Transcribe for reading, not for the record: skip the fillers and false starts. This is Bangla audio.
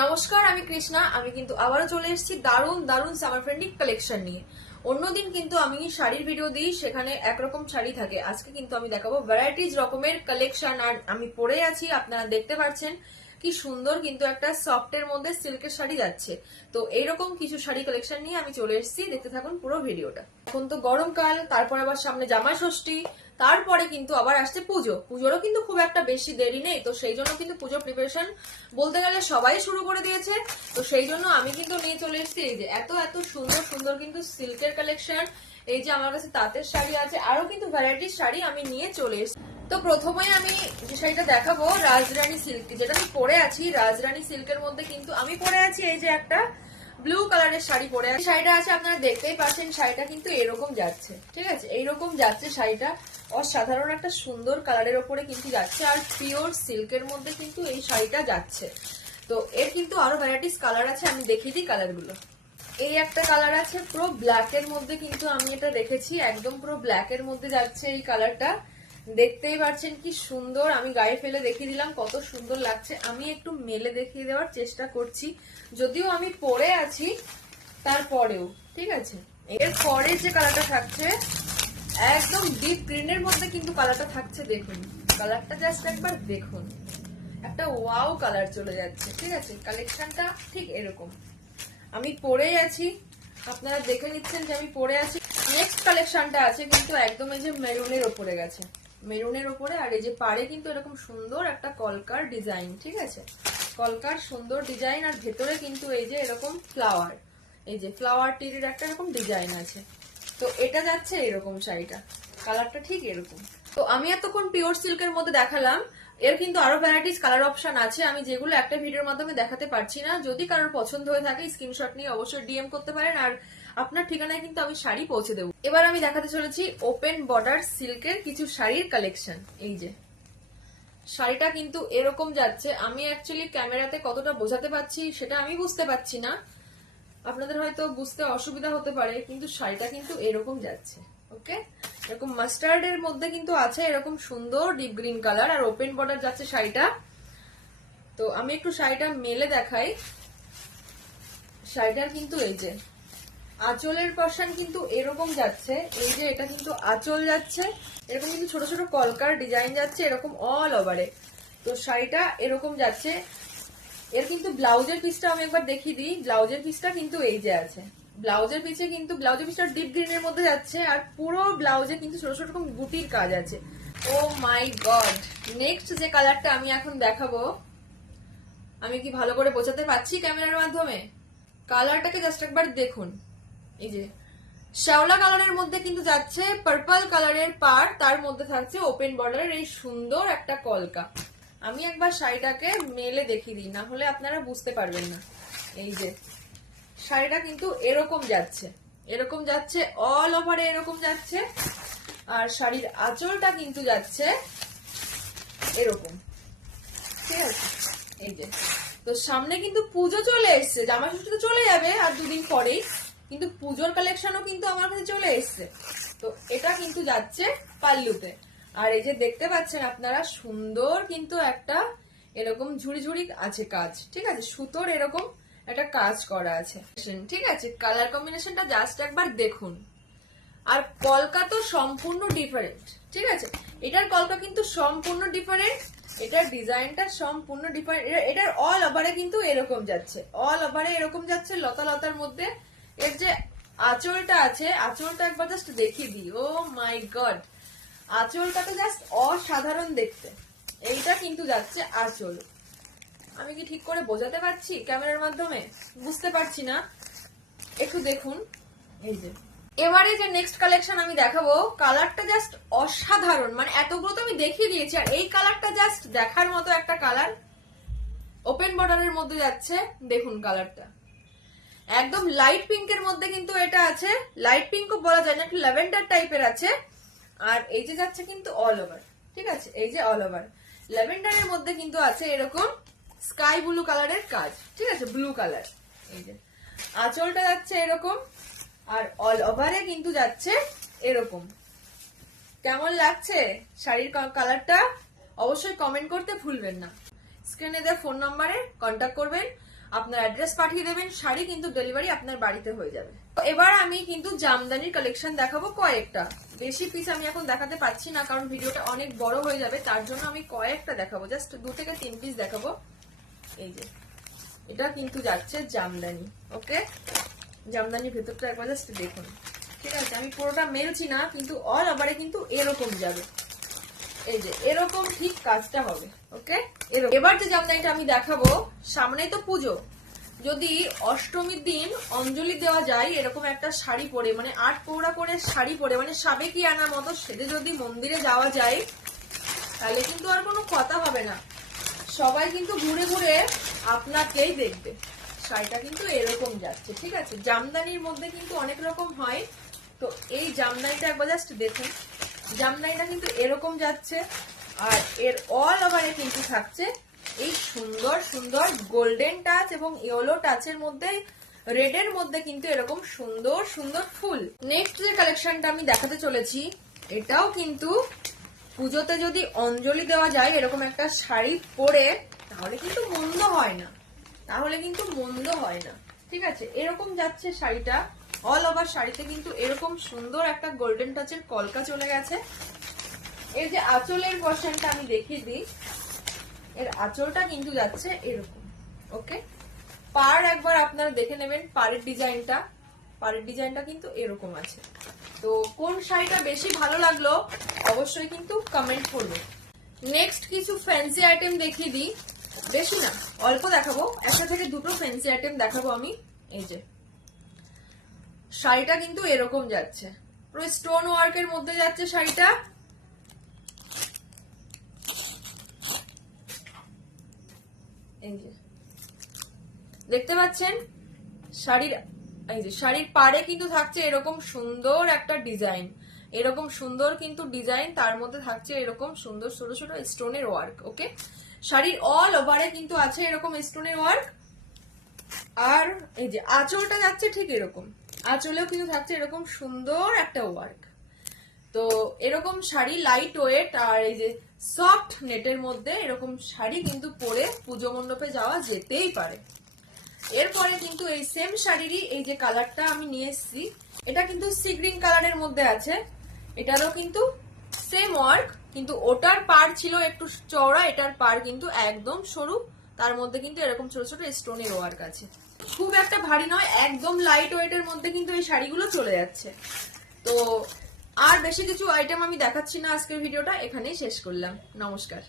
নমস্কার, আমি কৃষ্ণা। আমি কিন্তু আবারও চলে এসেছি দারুণ দারুণ সামার ফ্রেন্ডলি কালেকশন নিয়ে। অন্যদিন কিন্তু আমি শাড়ির ভিডিও দিই, সেখানে একরকম শাড়ি থাকে। আজকে কিন্তু আমি দেখাবো ভ্যারাইটিজ রকমের কালেকশন। আর আমি পরে আছি, আপনারা দেখতে পাচ্ছেন কি সুন্দর কিন্তু একটা সফটের মধ্যে সিল্কের শাড়ি যাচ্ছে। তো এইরকম কিছু শাড়ি কালেকশন নিয়ে আমি চলে এসেছি, দেখতে থাকুন পুরো ভিডিওটা। এখন তো গরমকাল, তারপর আবার সামনে জামাই ষষ্ঠী, তারপরে কিন্তু আবার আসছে পুজো। পুজোরও কিন্তু খুব একটা বেশি দেরি নেই, তো সেই জন্য কিন্তু পুজো প্রিপারেশন বলতে গেলে সবাই শুরু করে দিয়েছে। তো সেই জন্য আমি কিন্তু নিয়ে চলে এসেছি এই যে এত এত সুন্দর সুন্দর কিন্তু সিল্কের কালেকশন। এই যে আমার কাছে তাঁতের শাড়ি আছে, আরো কিন্তু ভ্যারাইটির শাড়ি আমি নিয়ে চলে এসেছি। তো প্রথমে আমি যে শাড়িটা দেখাবো রাজরানী সিল্ক, যেটা আমি পরে আছি। রাজরানী সিল্কের মধ্যে কিন্তু আমি পরে আছি এই যে একটা ব্লু কালারের শাড়ি পরে আছে। শাড়িটা আছে, আপনারা দেখতেই পাচ্ছেন শাড়িটা কিন্তু এরকম যাচ্ছে, ঠিক আছে, এইরকম যাচ্ছে শাড়িটা। অসাধারণ একটা সুন্দর কালারের ওপরে কিন্তু যাচ্ছে, আর পিওর সিল্কের মধ্যে কিন্তু এই শাড়িটা যাচ্ছে। তো এর কিন্তু আরো ভ্যারাইটিস কালার আছে, আমি দেখিয়ে দিই কালারগুলো। এই একটা কালার আছে পুরো ব্ল্যাক এর মধ্যে, কিন্তু আমি এটা রেখেছি একদম পুরো ব্ল্যাক এর মধ্যে যাচ্ছে এই কালারটা। দেখতেই পাচ্ছেন কি সুন্দর, আমি গায়ে ফেলে দেখিয়ে দিলাম কত সুন্দর লাগছে। আমি একটু মেলে দেখিয়ে দেওয়ার চেষ্টা করছি, যদিও আমি পরে আছি তারপরেও, ঠিক আছে। এর পরে যে কালারটা থাকছে একদম ডিপ গ্রিনের মধ্যে কিন্তু কালারটা থাকছে, দেখুন কালারটা জাস্ট একবার দেখুন, একটা ওয়াও কালার চলে যাচ্ছে, ঠিক আছে। কালেকশনটা ঠিক এরকম আমি পরে আছি, আপনারা দেখে নিচ্ছেন যে আমি পরে আছি। নেক্সট কালেকশনটা আছে কিন্তু একদম এই যে মেরুনের ওপরে গেছে, মেরুনের ওপরে। আর এই যে পাড়ে কিন্তু এরকম সুন্দর একটা কলকার ডিজাইন, ঠিক আছে, কলকার সুন্দর ডিজাইন। আর ভেতরে কিন্তু এই যে এরকম ফ্লাওয়ার, এই যে ফ্লাওয়ার টির একটা এরকম ডিজাইন আছে। তো এটা যাচ্ছে এরকম শাড়িটা, কালারটা ঠিক এরকম। তো আমি এতক্ষণ পিওর সিল্কের মধ্যে দেখালাম, এর কিন্তু আরো ভ্যারাইটিস কালার অপশন আছে, আমি যেগুলো একটা ভিডিওর মাধ্যমে দেখাতে পারছি না। যদি কারোর পছন্দ হয়ে থাকে স্ক্রিনশট নিয়ে অবশ্যই ডিএম করতে পারেন, আর আপনার ঠিকানায় কিন্তু আমি শাড়ি পৌঁছে দেবো। এবার আমি দেখাতে চলেছি ওপেন বর্ডার সিল্কের কিছু শাড়ির কালেকশন। এই যে শাড়িটা কিন্তু এরকম যাচ্ছে, আমি অ্যাকচুয়ালি ক্যামেরাতে কতটা বোঝাতে পারছি সেটা আমি বুঝতে পারছি না, আপনাদের হয়তো বুঝতে অসুবিধা হতে পারে, কিন্তু শাড়িটা কিন্তু এরকম যাচ্ছে। ওকে, এরকম মাস্টার্ড এর মধ্যে কিন্তু আছে এরকম সুন্দর ডিপ গ্রিন কালার, আর ওপেন বর্ডার যাচ্ছে শাড়িটা। তো আমি একটু শাড়িটা মেলে দেখাই। শাড়িটার কিন্তু এই যে আঁচলের পোরশন কিন্তু এরকম যাচ্ছে, এই যে এটা কিন্তু আঁচল যাচ্ছে, এরকম কিন্তু ছোট ছোট কলকার ডিজাইন যাচ্ছে এরকম অল ওভারে। তো শাড়িটা এরকম যাচ্ছে। এর কিন্তু ব্লাউজের পিসটা আমি একবার দেখিয়ে দিই। ব্লাউজের পিসটা কিন্তু এই যে আছে, ব্লাউজের পিছে কিন্তু ব্লাউজের পিসটা ডিপ গ্রিনের মধ্যে যাচ্ছে, আর পুরো ব্লাউজে কিন্তু ছোট ছোট বুটির কাজ আছে। ও মাই গড, নেক্সট যে কালারটা আমি এখন দেখাবো, আমি কি ভালো করে বোঝাতে পারছি ক্যামেরার মাধ্যমে? কালারটাকে জাস্ট একবার দেখুন। এই যে শ্যাওলা কালারের মধ্যে কিন্তু যাচ্ছে পার্পল কালারের পার, তার মধ্যে থাকছে ওপেন বর্ডারের এই সুন্দর একটা কলকা। আমি একবার শাড়িটাকে মেলে দেখিয়ে দিই, না হলে আপনারা বুঝতে পারবেন না। এই যে শাড়িটা কিন্তু এরকম যাচ্ছে, এরকম যাচ্ছে অল ওভারে এরকম যাচ্ছে, আর শাড়ির আঁচলটা কিন্তু যাচ্ছে এরকম, ঠিক আছে। এই যে তো সামনে কিন্তু পুজো চলে এসছে, জামা ষষ্ঠী তো চলে যাবে আর দুদিন পরেই, কিন্তু পুজোর কালেকশনও কিন্তু আমার কাছে চলে এসছে। তো এটা কিন্তু যাচ্ছে পাল্লুতে। আর এই যে দেখতে পাচ্ছেন আপনারা সুন্দর কিন্তু একটা এরকম ঝুড়ি ঝুড়ি আছে কাজ, ঠিক আছে, সুতোর এরকম একটা কাজ করা আছে, ঠিক আছে। কালার কম্বিনেশনটা জাস্ট একবার দেখুন। আর কলকা তো সম্পূর্ণ ডিফারেন্ট, ঠিক আছে, এটার কলকা কিন্তু সম্পূর্ণ ডিফারেন্ট, এটার ডিজাইনটা সম্পূর্ণ ডিফারেন্ট। এটার অল ওভারে কিন্তু এরকম যাচ্ছে, অল ওভারে এরকম যাচ্ছে লতা লতার মধ্যে। এর যে আঁচলটা আছে, আঁচলটা একবার জাস্ট দেখিয়ে দিই। ও মাই গড, আঁচলটা তো জাস্ট অসাধারণ দেখতে। এইটা কিন্তু যাচ্ছে আঁচল। আমি কি ঠিক করে বোঝাতে পারছি ক্যামেরার মাধ্যমে? বুঝতে পারছি না, একটু দেখুন। এই যে এবারে যে নেক্সট কালেকশন আমি দেখাবো, কালারটা জাস্ট অসাধারণ, মানে এতগুলো তো আমি দেখিয়ে দিয়েছি, আর এই কালারটা জাস্ট দেখার মতো একটা কালার। ওপেন বর্ডারের মধ্যে যাচ্ছে, দেখুন কালারটা একদম লাইট পিঙ্কের মধ্যে কিন্তু এটা আছে, লাইট পিঙ্কও বলা যায় না, একটু ল্যাভেন্ডার টাইপের আছে। আর এই যে যাচ্ছে কিন্তু অল ওভার, ঠিক আছে, এই যে অল ওভার ল্যাভেন্ডারের মধ্যে কিন্তু আছে এরকম স্কাই ব্লু কালারের কাজ, ঠিক আছে, ব্লু কালার। এই যে আঁচলটা যাচ্ছে এরকম, আর অল ওভারে কিন্তু যাচ্ছে এরকম। কেমন লাগছে শাড়ির কালারটা অবশ্যই কমেন্ট করতে ভুলবেন না। স্ক্রিনে দেওয়া ফোন নম্বরে কন্ট্যাক্ট করবেন, আপনার অ্যাড্রেস পাঠিয়ে দেবেন, শাড়ি কিন্তু ডেলিভারি আপনার বাড়িতে হয়ে যাবে। তো এবার আমি কিন্তু জামদানির কালেকশন দেখাবো কয়েকটা, বেশি পিস আমি এখন দেখাতে পাচ্ছি না কারণ ভিডিওটা অনেক বড় হয়ে যাবে, তার জন্য আমি কয়েকটা দেখাবো, জাস্ট 2 থেকে 3 পিস দেখাবো। এই যে এটা কিন্তু যাচ্ছে জামদানি, ওকে, জামদানির ভেতরটা একবার জাস্ট দেখুন, ঠিক আছে? আমি পুরোটা মেলছি না, কিন্তু অল ওভারে কিন্তু এরকম যাবে, এই যে এরকম ঠিক কাজটা হবে, ওকে। এবার যে জামদানিটা আমি দেখাবো, সামনেই তো পুজো, যদি অষ্টমীর দিন অঞ্জলি দেওয়া যায় এরকম একটা শাড়ি পরে, মানে 8 পৌড়া করে শাড়ি পরে, মানে সাবেকি আনার মতো সেজে যদি মন্দিরে যাওয়া যায়, তাহলে কিন্তু আর কোনো কথা হবে না, সবাই কিন্তু ঘুরে ঘুরে আপনাকেই দেখবে। শাড়িটা কিন্তু এরকম যাচ্ছে, ঠিক আছে? জামদানির মধ্যে কিন্তু অনেক রকম হয়, তো এই জামদানিটা একবার জাস্ট দেখুন, জামদানিটা কিন্তু এরকম যাচ্ছে, আর এর অল ওভারে কিন্তু থাকছে এই সুন্দর সুন্দর গোল্ডেন টাচ এবং ইয়েলো টাচের মধ্যে, রেডের মধ্যে কিন্তু এরকম সুন্দর সুন্দর ফুল। নেক্সট যে কালেকশনটা আমি দেখাতে চলেছি, এটাও কিন্তু পুজোতে যদি অঞ্জলি দেওয়া যায় এরকম একটা শাড়ি পরে, তাহলে কিন্তু মন্দ হয় না, তাহলে কিন্তু মন্দ হয় না, ঠিক আছে? এরকম যাচ্ছে শাড়িটা, অল ওভার শাড়িতে কিন্তু এরকম সুন্দর একটা গোল্ডেন টাচের কলকা চলে গেছে। এর যে আঁচলের পোরশনটা আমি দেখিয়ে দিই, এর আঁচলটা কিন্তু যাচ্ছে এরকম, ওকে। পার একবার আপনারা দেখে নেবেন, পাড়ের ডিজাইনটা, পাড়ের ডিজাইনটা কিন্তু এরকম আছে। তো কোন শাড়িটা বেশি ভালো লাগলো অবশ্যই কিন্তু কমেন্ট করবেন। নেক্সট কিছু ফ্যান্সি আইটেম দেখিয়ে দিই, বেশি না অল্প দেখাবো, একটা থেকে দুটো ফ্যান্সি আইটেম দেখাবো আমি। এই যে শাড়িটা কিন্তু এরকম যাচ্ছে, পুরো স্টোন ওয়ার্কের মধ্যে যাচ্ছে শাড়িটা, এই যে দেখতে পাচ্ছেন শাড়ির, এই যে শাড়ির পাড়ে কিন্তু থাকছে এরকম সুন্দর একটা ডিজাইন, এরকম সুন্দর কিন্তু ডিজাইন, তার মধ্যে থাকছে এরকম সুন্দর ছোট ছোট স্টোনের ওয়ার্ক, ওকে। শাড়ির অল ওভারে কিন্তু আছে এরকম স্টোনের ওয়ার্ক, আর এই যে আঁচলটা যাচ্ছে ঠিক এরকম, আঁচলেও কিন্তু থাকছে এরকম সুন্দর একটা ওয়ার্ক। তো এরকম শাড়ি লাইট ওয়েট আর এই যে সফট নেটের মধ্যে এরকম শাড়ি কিন্তু পরে পুজো মণ্ডপে যাওয়া যেতেই পারে। এরপরে কিন্তু এই সেম শাড়িরই এই যে কালারটা আমি নিয়ে এসেছি, এটা কিন্তু সি গ্রিন কালারের মধ্যে আছে, এটারও কিন্তু সেম ওয়ার্ক, কিন্তু ওটার পার ছিল একটু চওড়া, এটার পার কিন্তু একদম সরু, তার মধ্যে কিন্তু এরকম ছোট ছোট স্টোনের ওয়ার্ক আছে, খুব একটা ভারী নয়, একদম লাইট ওয়েটের মধ্যে কিন্তু এই শাড়িগুলো চলে যাচ্ছে। তো আর বেশি কিছু আইটেম আমি দেখাচ্ছি না, আজকের ভিডিওটা এখানেই শেষ করলাম, নমস্কার।